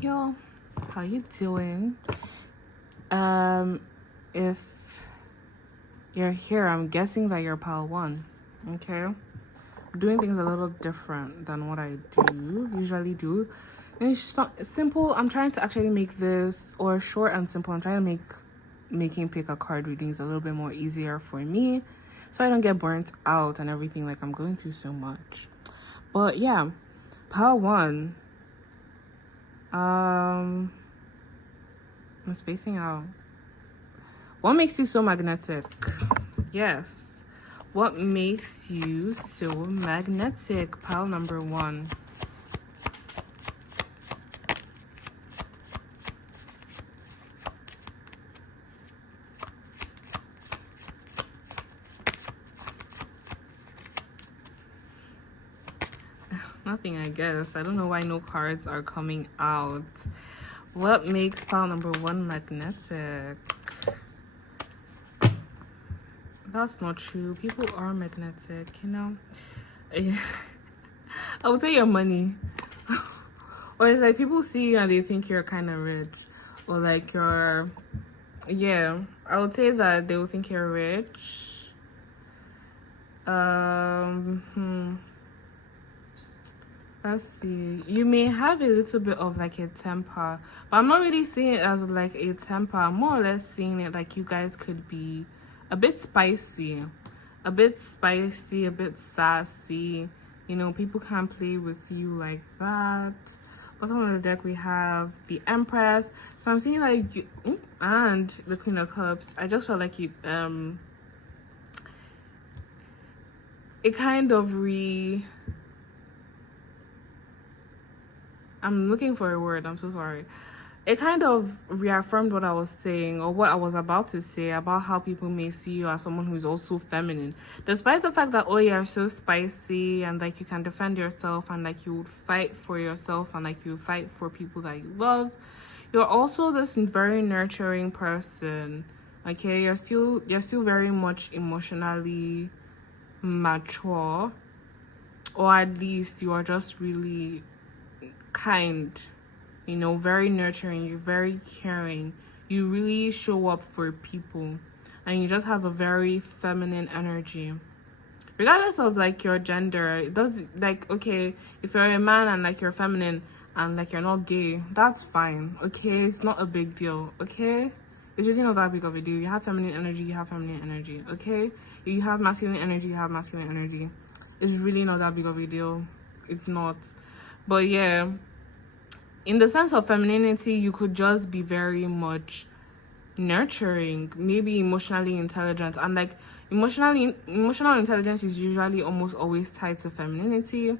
Yo, how you doing? If you're here, I'm guessing that you're pile 1. Okay, I'm doing things a little different than what I usually do. And it's simple. I'm trying to actually make this, or short and simple. I'm trying to make making pick a card readings a little bit more easier for me, so I don't get burnt out and everything. Like, I'm going through so much. But yeah, pile 1. I'm spacing out. What makes you so magnetic? Yes. What makes you so magnetic? Pile number 1. Nothing, I guess. I don't know why no cards are coming out. What makes pile number 1 magnetic? That's not true. People are magnetic, you know. I would say your money. Or it's like people see you and they think you're kind of rich. Or like you're... Yeah, I would say that they would think you're rich. Let's see. You may have a little bit of like a temper, but I'm not really seeing it as like a temper. I'm more or less seeing it like you guys could be a bit spicy, a bit sassy. You know, people can't play with you like that. Bottom of the deck, we have the Empress. So I'm seeing like you, and the Queen of Cups. I just felt like it kind of I'm looking for a word. I'm so sorry. It kind of reaffirmed what I was saying, or what I was about to say, about how people may see you as someone who's also feminine. Despite the fact that, oh, you're so spicy and like you can defend yourself and like you would fight for yourself and like you would fight for people that you love, you're also this very nurturing person. Okay, you're still very much emotionally mature, or at least you are just really kind, you know, very nurturing, you're very caring, you really show up for people, and you just have a very feminine energy regardless of like your gender. It does, like, okay, if you're a man and like you're feminine and like you're not gay, that's fine. Okay, it's not a big deal. Okay, it's really not that big of a deal. You have feminine energy, you have feminine energy. Okay, you have masculine energy, you have masculine energy. It's really not that big of a deal. It's not. But yeah, in the sense of femininity, you could just be very much nurturing, maybe emotionally intelligent, and like emotional intelligence is usually almost always tied to femininity.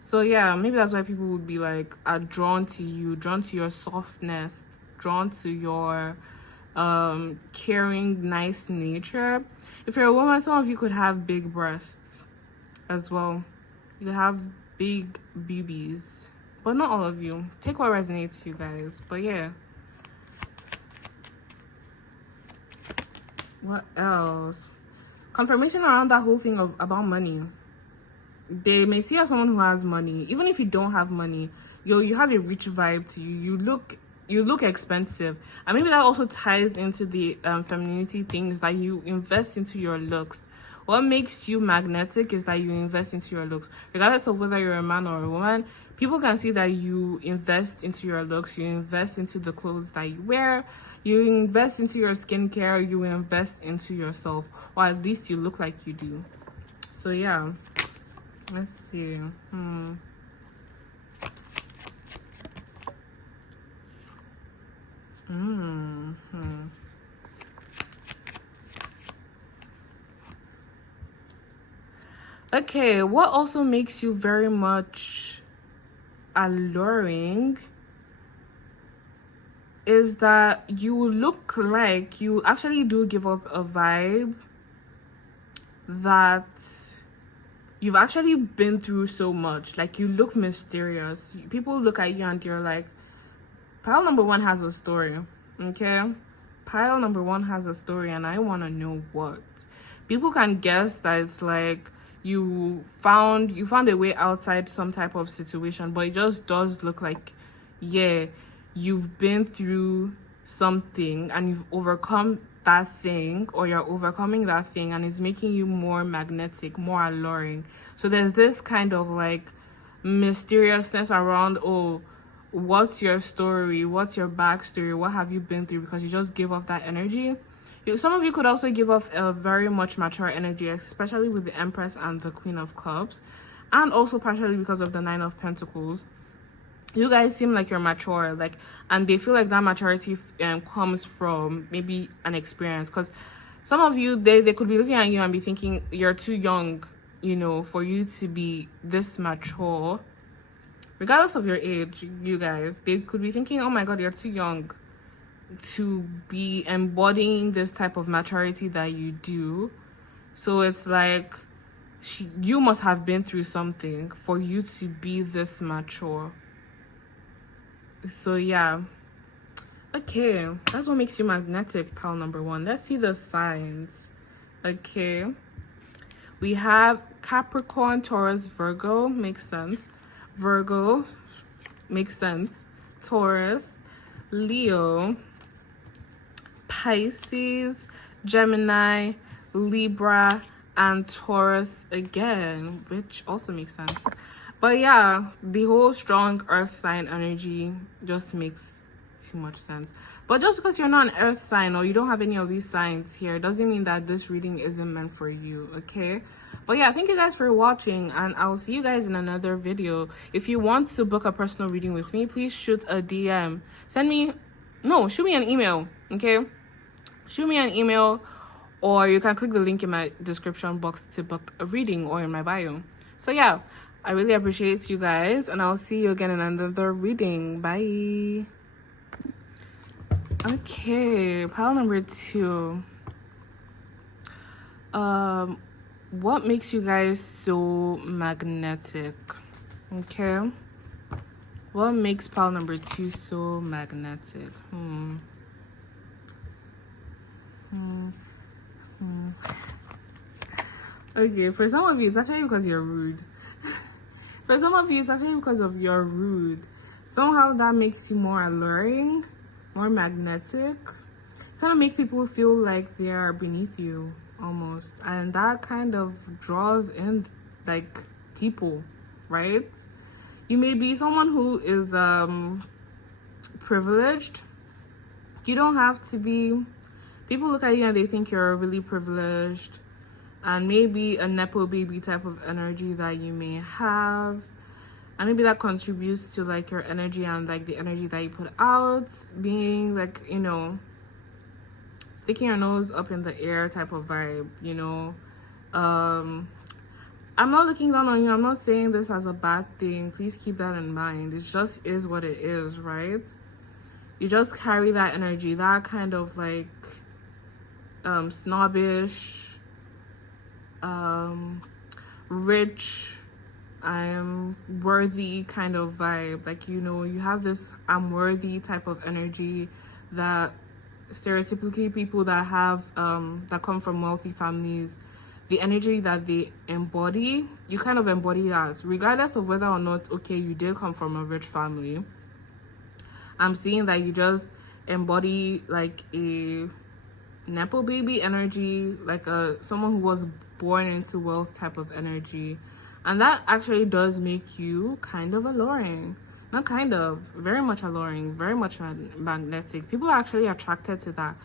So yeah, maybe that's why people would be like are drawn to you, drawn to your softness, drawn to your caring, nice nature. If you're a woman, some of you could have big breasts as well. You could have big boobies, but not all of you. Take what resonates to you guys. But yeah, what else? Confirmation around that whole thing about money. They may see you as someone who has money. Even if you don't have money, you have a rich vibe to you. You look expensive, and maybe that also ties into the femininity things, that you invest into your looks. What makes you magnetic is that you invest into your looks. Regardless of whether you're a man or a woman, people can see that you invest into your looks, you invest into the clothes that you wear, you invest into your skincare, you invest into yourself, or at least you look like you do. So yeah, let's see. Okay, what also makes you very much alluring is that you look like you actually do give up a vibe that you've actually been through so much. Like, you look mysterious. People look at you and you're like, pile number 1 has a story. Okay, pile number 1 has a story, and I want to know what. People can guess that it's like you found a way outside some type of situation, but it just does look like, yeah, you've been through something and you've overcome that thing, or you're overcoming that thing, and it's making you more magnetic, more alluring. So there's this kind of like mysteriousness around, oh, what's your story, what's your backstory, what have you been through, because you just give off that energy. Some of you could also give off a very much mature energy, especially with the Empress and the Queen of Cups, and also partially because of the Nine of Pentacles. You guys seem like you're mature, like, and they feel like that maturity comes from maybe an experience, because some of you, they could be looking at you and be thinking you're too young, you know, for you to be this mature. Regardless of your age, you guys, they could be thinking, oh my god, you're too young to be embodying this type of maturity that you do. So it's like you must have been through something for you to be this mature. So yeah, okay, that's what makes you magnetic, pal number one. Let's see the signs. Okay, we have Capricorn, Taurus, Virgo. Makes sense. Virgo makes sense. Taurus, Leo, Pisces, Gemini, Libra, and Taurus again, which also makes sense. But yeah, the whole strong earth sign energy just makes too much sense. But just because you're not an earth sign or you don't have any of these signs here doesn't mean that this reading isn't meant for you, okay? But yeah, thank you guys for watching, and I'll see you guys in another video. If you want to book a personal reading with me, please shoot a DM. Shoot me an email, okay? Shoot me an email, or you can click the link in my description box to book a reading, or in my bio. So yeah, I really appreciate you guys, and I'll see you again in another reading. Bye. Okay, pile number 2. What makes you guys so magnetic? Okay, what makes pile number 2 so magnetic? Okay, for some of you it's actually because you're rude. For some of you it's actually because of you're rude. Somehow that makes you more alluring, more magnetic. Kind of make people feel like they are beneath you almost, and that kind of draws in like people, right? You may be someone who is privileged. You don't have to be. People look at you and they think you're really privileged, and maybe a nepo baby type of energy that you may have, and maybe that contributes to like your energy and like the energy that you put out, being like, you know, sticking your nose up in the air type of vibe, you know. I'm not looking down on you. I'm not saying this as a bad thing. Please keep that in mind. It just is what it is, right? You just carry that energy, that kind of like snobbish, rich, I'm worthy kind of vibe. Like, you know, you have this I'm worthy type of energy that stereotypically people that have that come from wealthy families, the energy that they embody, you kind of embody that regardless of whether or not, okay, you did come from a rich family. I'm seeing that you just embody like a nepo baby energy, like someone who was born into wealth type of energy, and that actually does make you kind of alluring. Not kind of, very much alluring, very much magnetic. People are actually attracted to that.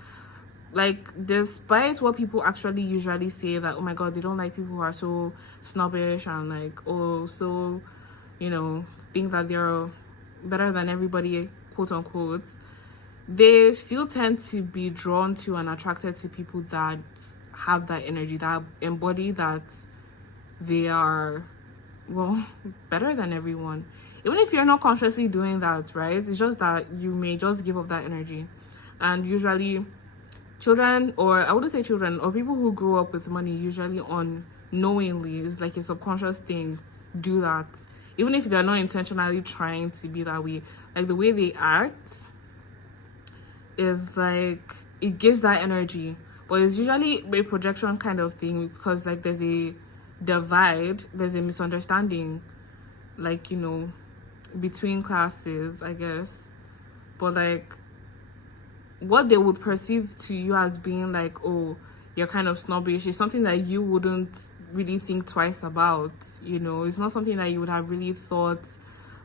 Like, despite what people actually usually say, that oh my god, they don't like people who are so snobbish and like, oh, so, you know, think that they're better than everybody, quote unquote, they still tend to be drawn to and attracted to people that have that energy, that embody that they are, well, better than everyone. Even if you're not consciously doing that, right? It's just that you may just give up that energy. And usually children, or I wouldn't say children, or people who grow up with money, usually unknowingly, it's like a subconscious thing, do that. Even if they're not intentionally trying to be that way. Like, the way they act is like, it gives that energy. But it's usually a projection kind of thing, because like there's a divide, there's a misunderstanding, like, you know, between classes, I guess. but like what they would perceive to you as being like, oh, you're kind of snobbish, is something that you wouldn't really think twice about. You know, it's not something that you would have really thought,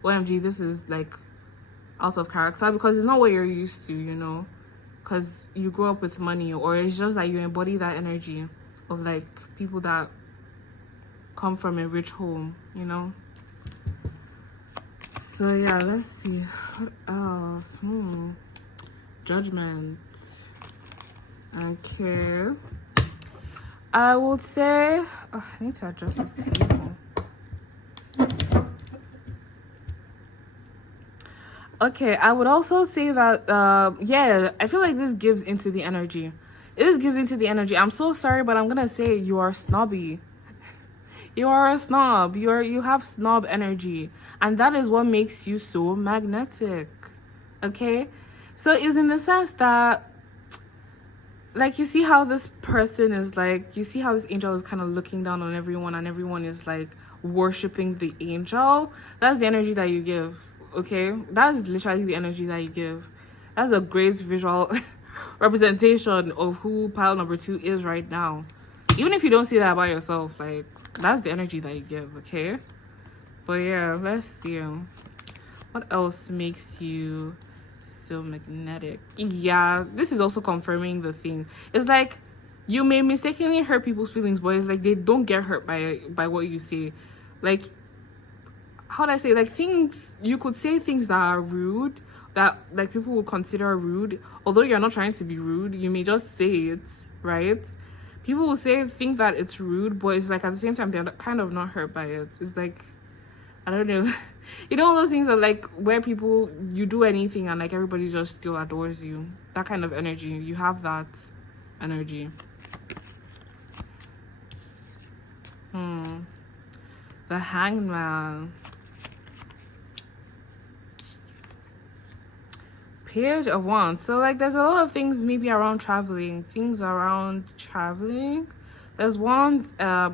OMG, this is like out of character, because it's not what you're used to, you know, because you grew up with money, or it's just that you embody that energy of like people that come from a rich home, you know. So yeah, let's see what else. Judgment. Okay, I would say I need to adjust this table. Okay, I would also say that yeah, I feel like this gives into the energy. It gives into the energy. I'm so sorry, but I'm gonna say you are snobby. You are a snob. You have snob energy, and that is what makes you so magnetic. Okay, so it's in the sense that, like, you see how this person is like, you see how this angel is kind of looking down on everyone, and everyone is like worshiping the angel. That's the energy that you give. Okay, that is literally the energy that you give. That's a great visual representation of who pile number 2 is right now. Even if you don't see that about yourself, like, that's the energy that you give. Okay, but yeah, let's see what else makes you so magnetic. Yeah, this is also confirming the thing. It's like you may mistakenly hurt people's feelings, but it's like they don't get hurt by what you say. Like, how do I say, like, things, you could say things that are rude, that like people would consider rude, although you're not trying to be rude. You may just say it, right? People will think that it's rude, but it's like at the same time they're kind of not hurt by it. It's like, I don't know. You know, all those things are like where people, you do anything and like everybody just still adores you. That kind of energy. You have that energy. The Hangman. Page of Wands. So like there's a lot of things maybe around traveling. There's one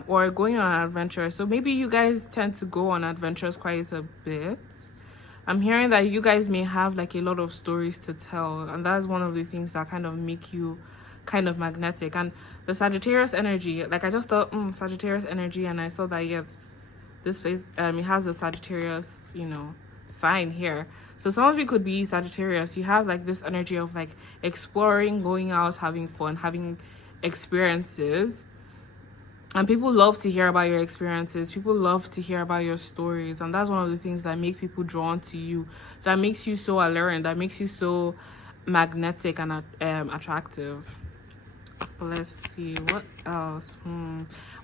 or going on an adventure. So maybe you guys tend to go on adventures quite a bit. I'm hearing that you guys may have like a lot of stories to tell, and that's one of the things that kind of make you kind of magnetic. And the Sagittarius energy, like I just thought Sagittarius energy, and I saw that yes, this face it has a Sagittarius, you know, sign here. So some of you could be Sagittarius. You have like this energy of like exploring, going out, having fun, having experiences. And people love to hear about your experiences. People love to hear about your stories. And that's one of the things that make people drawn to you. That makes you so alluring. That makes you so magnetic and attractive. But let's see. What else?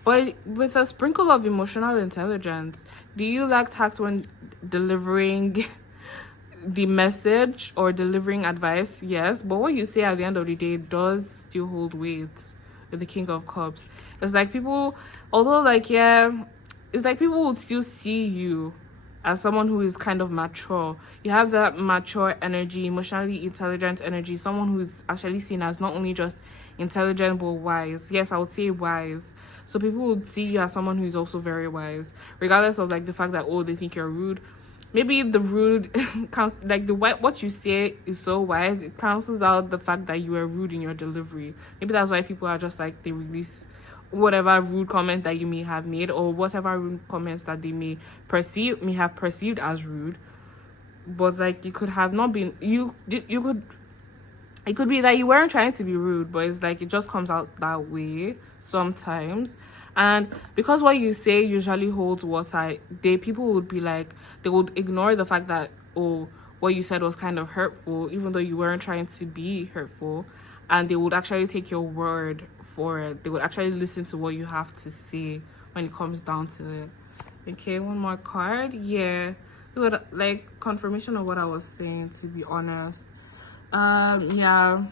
But with a sprinkle of emotional intelligence, do you lack tact when delivering the message or delivering advice? Yes. But what you say at the end of the day does still hold weight. With the King of Cups, it's like people, although like yeah, it's like people would still see you as someone who is kind of mature. You have that mature energy, emotionally intelligent energy, someone who's actually seen as not only just intelligent but wise. Yes, I would say wise. So people would see you as someone who is also very wise, regardless of like the fact that, oh, they think you're rude. Maybe the rude counts, like the what you say is so wise, it cancels out the fact that you were rude in your delivery. Maybe that's why people are just like, they release whatever rude comment that you may have made, or whatever rude comments that they may have perceived as rude. But like you could have not been, it could be that you weren't trying to be rude, but it's like it just comes out that way sometimes. And because what you say usually holds water, people would be like, they would ignore the fact that, oh, what you said was kind of hurtful, even though you weren't trying to be hurtful. And they would actually take your word for it. They would actually listen to what you have to say when it comes down to it. Okay, one more card. Yeah, it would like confirmation of what I was saying, to be honest. Yeah,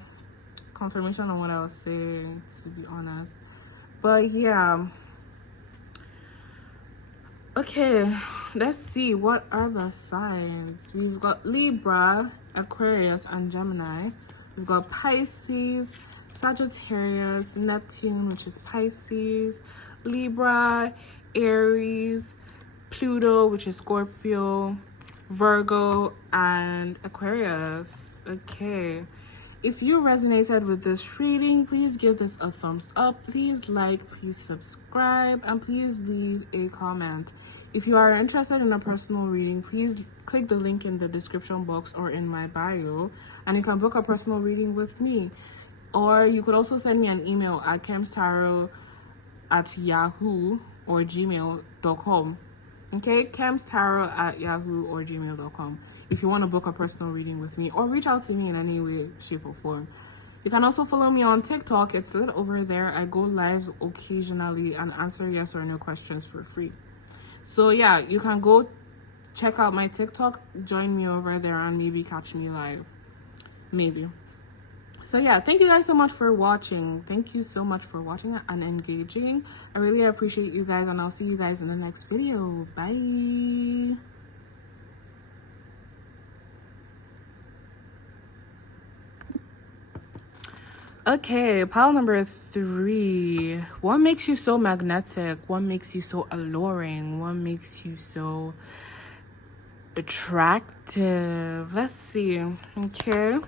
confirmation of what I was saying, to be honest. But yeah, okay, let's see, what are the signs? We've got Libra, Aquarius, and Gemini. We've got Pisces, Sagittarius, Neptune, which is Pisces, Libra, Aries, Pluto, which is Scorpio, Virgo, and Aquarius. Okay. If you resonated with this reading, please give this a thumbs up. Please like, please subscribe, and please leave a comment. If you are interested in a personal reading, please click the link in the description box or in my bio, and you can book a personal reading with me. Or you could also send me an email at kemstarot@yahoo or gmail.com. Okay, kemstarot@yahoo or gmail.com. If you want to book a personal reading with me or reach out to me in any way, shape, or form. You can also follow me on TikTok. It's lit over there. I go live occasionally and answer yes or no questions for free. So yeah, you can go check out my TikTok, join me over there, and maybe catch me live. Maybe. So yeah, thank you guys so much for watching. Thank you so much for watching and engaging. I really appreciate you guys, and I'll see you guys in the next video. Bye. Okay, pile number 3. What makes you so magnetic? What makes you so alluring? What makes you so attractive? Let's see. Okay.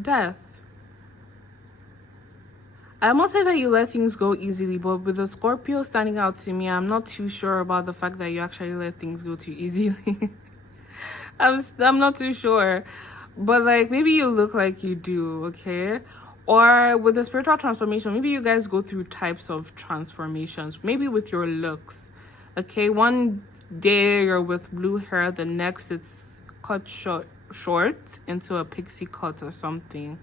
Death. I must say that you let things go easily, but with the Scorpio standing out to me, I'm not too sure about the fact that you actually let things go too easily. I'm not too sure. But like, maybe you look like you do, okay? Or with the spiritual transformation, maybe you guys go through types of transformations. Maybe with your looks, okay? One day you're with blue hair, the next it's cut short into a pixie cut or something.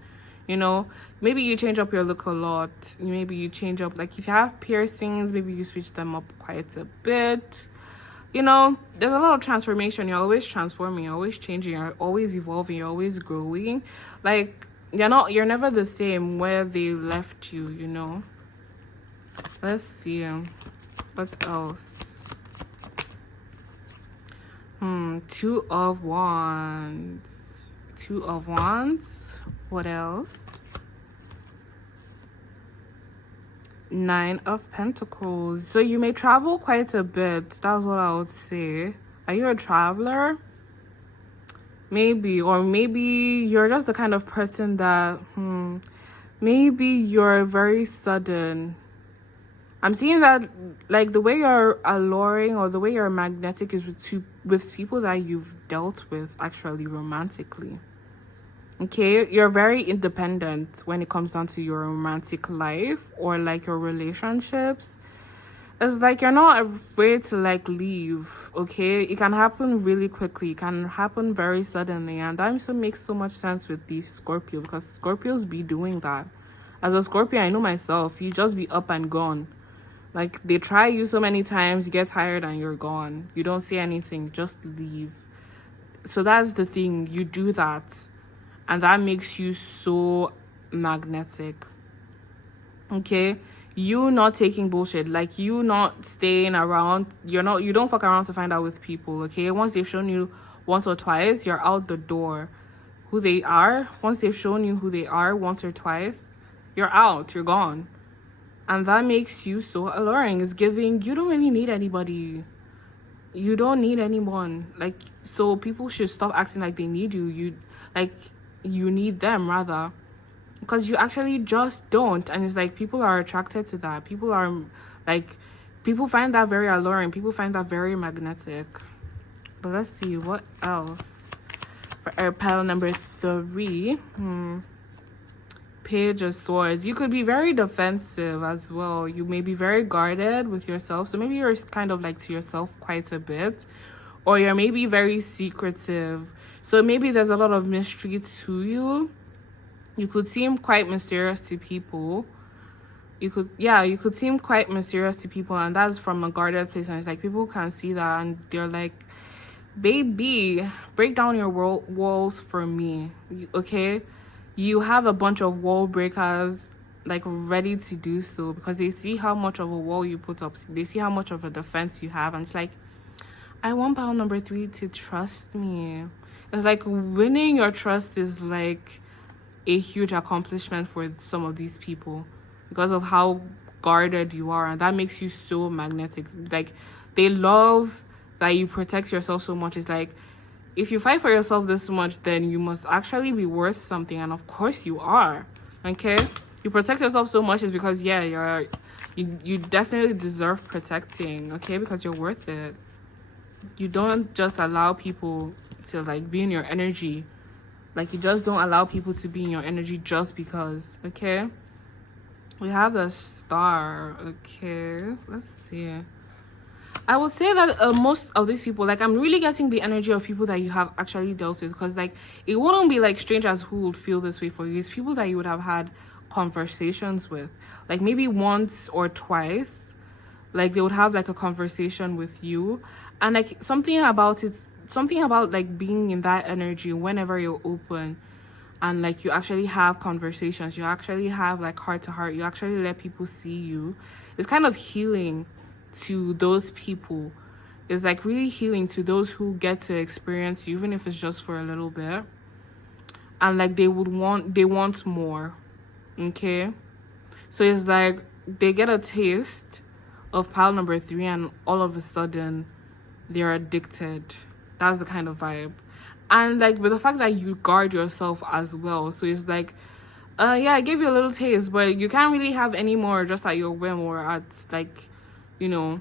You know, maybe you change up your look a lot. Maybe you change up, like if you have piercings, maybe you switch them up quite a bit. You know, there's a lot of transformation. You're always transforming, you're always changing, you're always evolving, you're always growing. Like, you're never the same where they left you, you know. Let's see. What else? 2 of Wands. 2 of Wands. What else? 9 of Pentacles. So you may travel quite a bit. That's what I would say. Are you a traveler? Maybe. Or maybe you're just the kind of person that maybe you're very sudden. I'm seeing that, like, the way you're alluring or the way you're magnetic is with people that you've dealt with actually romantically. Okay, you're very independent when it comes down to your romantic life or like your relationships. It's like you're not afraid to like leave. Okay, it can happen really quickly, it can happen very suddenly, and that also makes so much sense with these Scorpio, because Scorpios be doing that. As a Scorpio, I know myself, you just be up and gone. Like, they try you so many times, you get tired and you're gone. You don't say anything, just leave. So that's the thing, you do that. And that makes you so magnetic. Okay? You not taking bullshit. Like, you not staying around. You don't fuck around to find out with people, okay? Once they've shown you once or twice, you're out the door. Who they are, once they've shown you who they are once or twice, you're out, you're gone. And that makes you so alluring. It's giving, you don't really need anybody. You don't need anyone. Like, so people should stop acting like they need you. You need them, rather. Because you actually just don't. And it's like, people are attracted to that. People find that very alluring. People find that very magnetic. But let's see, what else? For our pile number 3. Page of Swords. You could be very defensive as well. You may be very guarded with yourself. So maybe you're kind of like to yourself quite a bit. Or you're maybe very secretive. So maybe there's a lot of mystery to you. You could seem quite mysterious to people. You could seem quite mysterious to people, and that's from a guarded place. And it's like, people can see that and they're like, baby, break down your walls for me. Okay? You have a bunch of wall breakers like ready to do so, because they see how much of a wall you put up. They see how much of a defense you have, and it's like, I want pile number 3 to trust me. It's like, winning your trust is like a huge accomplishment for some of these people because of how guarded you are, and that makes you so magnetic. Like, they love that you protect yourself so much. It's like, if you fight for yourself this much, then you must actually be worth something, and of course you are. Okay, you protect yourself so much is because you definitely deserve protecting. Okay, because you're worth it. You don't just allow people to like be in your energy. Like, you just don't allow people to be in your energy just because. Okay, we have the Star. Okay, let's see. I would say that most of these people, like, I'm really getting the energy of people that you have actually dealt with, because like it wouldn't be like strangers who would feel this way for you. It's people that you would have had conversations with, like maybe once or twice. Like, they would have like a conversation with you, and like something about like being in that energy whenever you're open, and like you actually have conversations, you actually have like heart to heart, you actually let people see you. It's kind of healing to those people. It's like really healing to those who get to experience you, even if it's just for a little bit, and like they want more. Okay, so it's like they get a taste of pile number 3, and all of a sudden they're addicted. That's the kind of vibe. And like with the fact that you guard yourself as well, so it's like yeah, I gave you a little taste, but you can't really have any more just at your whim, or at like, you know,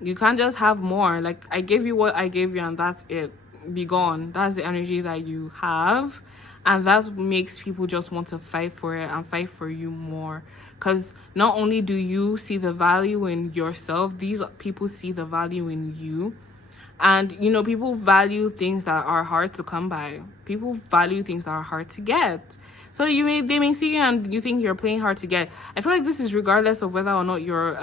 you can't just have more. Like, I gave you what I gave you, and that's it. Be gone. That's the energy that you have, and that makes people just want to fight for it and fight for you more. Because not only do you see the value in yourself, these people see the value in you. And you know, people value things that are hard to come by. People value things that are hard to get. So they may see you and you think you're playing hard to get. I feel like this is regardless of whether or not you're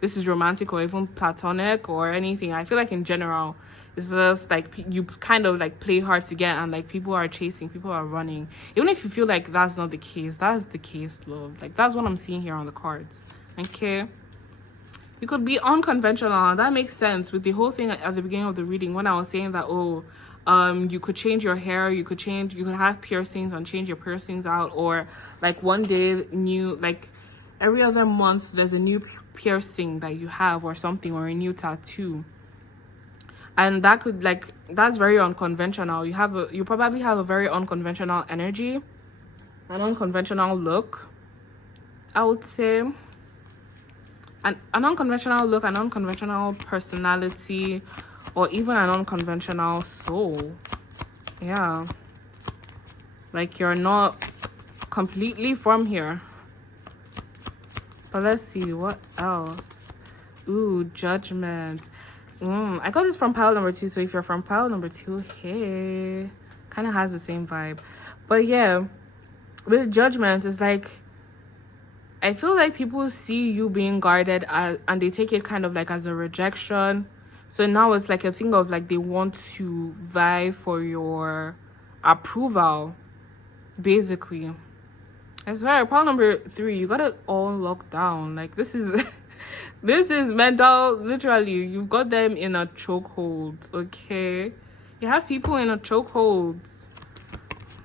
this is romantic or even platonic or anything. I feel like in general, it's just like you kind of like play hard to get, and like people are chasing, people are running. Even if you feel like that's not the case, that's the case, love. Like, that's what I'm seeing here on the cards. Okay, you could be unconventional, and that makes sense with the whole thing at the beginning of the reading when I was saying that, you could change your hair, you could have piercings and change your piercings out, or like one day like every other month there's a new piercing that you have or something, or a new tattoo. And that could that's very unconventional. You probably have a very unconventional energy, an unconventional look, I would say. An unconventional look, an unconventional personality, or even an unconventional soul. Yeah, like you're not completely from here. But let's see what else. Ooh, Judgment. I got this from pile number 2, so if you're from pile number 2, hey, kind of has the same vibe. But yeah, with Judgment, it's like I feel like people see you being guarded and they take it kind of like as a rejection. So now it's like a thing of like they want to vie for your approval, basically. I swear, pile number 3, you got it all locked down. Like, this is this is mental. Literally, you've got them in a chokehold. Okay, you have people in a chokehold.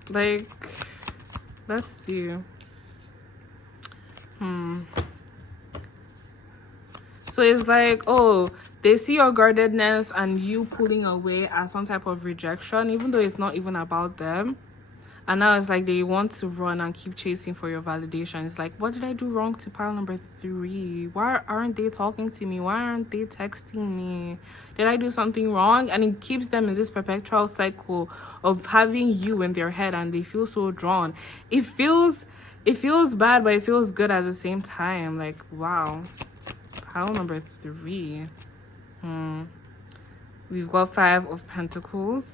Like, let's see. So it's like, oh, they see your guardedness and you pulling away as some type of rejection, even though it's not even about them. And now it's like they want to run and keep chasing for your validation. It's like, what did I do wrong to pile number 3? Why aren't they talking to me? Why aren't they texting me? Did I do something wrong? And it keeps them in this perpetual cycle of having you in their head, and they feel so drawn. It feels bad, but it feels good at the same time. Like, wow. Pile number 3. We've got 5 of Pentacles.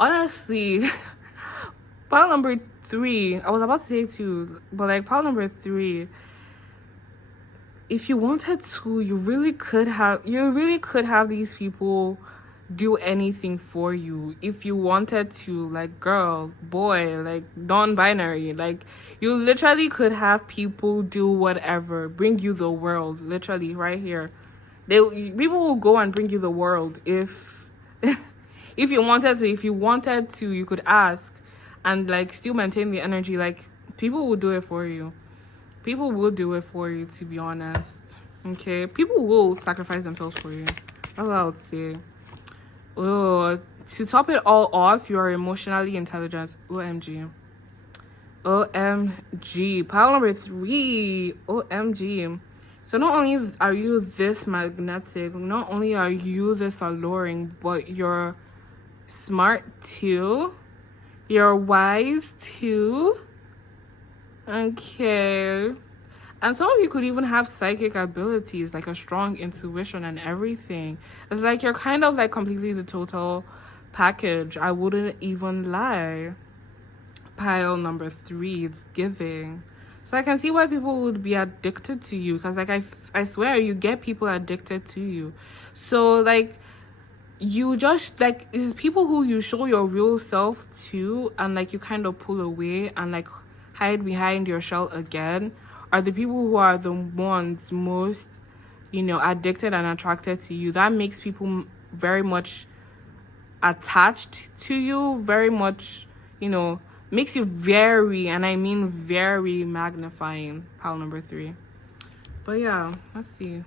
Honestly, pile number 3, I was about to say 2, but like pile number 3, if you wanted to, you really could have these people do anything for you if you wanted to. Like, girl, boy, like non-binary, like you literally could have people do whatever, bring you the world, literally right here. People will go and bring you the world if if you wanted to. If you wanted to, you could ask and like still maintain the energy. Like, People will do it for you. People will do it for you, to be honest. Okay, people will sacrifice themselves for you. That's what I would say. Oh, to top it all off, you are emotionally intelligent. OMG. OMG. Pile number 3. OMG. So not only are you this magnetic, not only are you this alluring, but you're smart too. You're wise too. Okay. And some of you could even have psychic abilities, like a strong intuition and everything. It's like you're kind of like completely the total package. I wouldn't even lie. Pile number 3, it's giving. So I can see why people would be addicted to you, because like I swear you get people addicted to you. So like you just like, it's people who you show your real self to, and like you kind of pull away and like hide behind your shell again, are the people who are the ones most, you know, addicted and attracted to you. That makes people very much attached to you, very much, you know, makes you very, and I mean very, magnifying. Pile number 3. But yeah, let's see.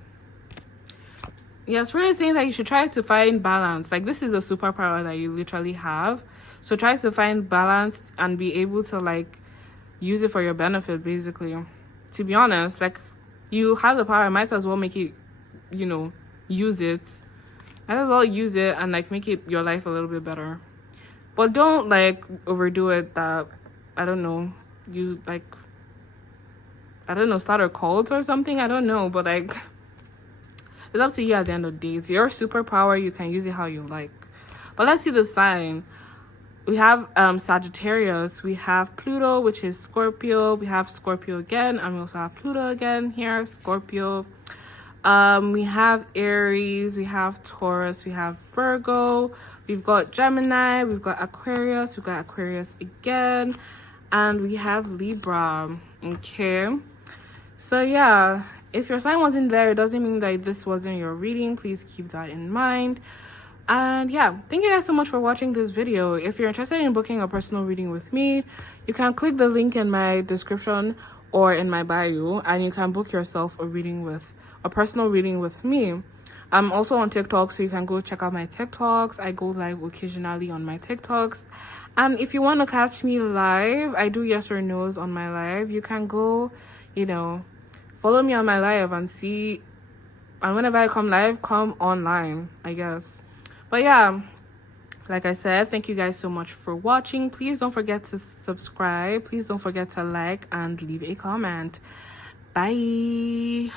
Yeah, Spirit is saying that you should try to find balance. Like, this is a superpower that you literally have. So try to find balance and be able to like use it for your benefit, basically. To be honest, like, you have the power, might as well make it, you know, use it. Might as well use it and like make it your life a little bit better. But don't like overdo it that, I don't know, you like, I don't know, start a cult or something. I don't know, but like, it's up to you at the end of the day. It's your superpower. You can use it how you like. But let's see the sign. We have Sagittarius, we have Pluto, which is Scorpio, we have Scorpio again, and we also have Pluto again here, Scorpio. We have Aries, we have Taurus, we have Virgo, we've got Gemini, we've got Aquarius again, and we have Libra. Okay, so yeah, if your sign wasn't there, it doesn't mean that this wasn't your reading. Please keep that in mind. And yeah, thank you guys so much for watching this video. If you're interested in booking a personal reading with me, you can click the link in my description or in my bio, and you can book yourself a personal reading with me. I'm also on TikTok, so you can go check out my TikToks. I go live occasionally on my TikToks. And if you want to catch me live, I do yes or no's on my live. You can go, you know, follow me on my live and see. And whenever I come live, come online, I guess. But yeah, like I said, thank you guys so much for watching. Please don't forget to subscribe. Please don't forget to like and leave a comment. Bye.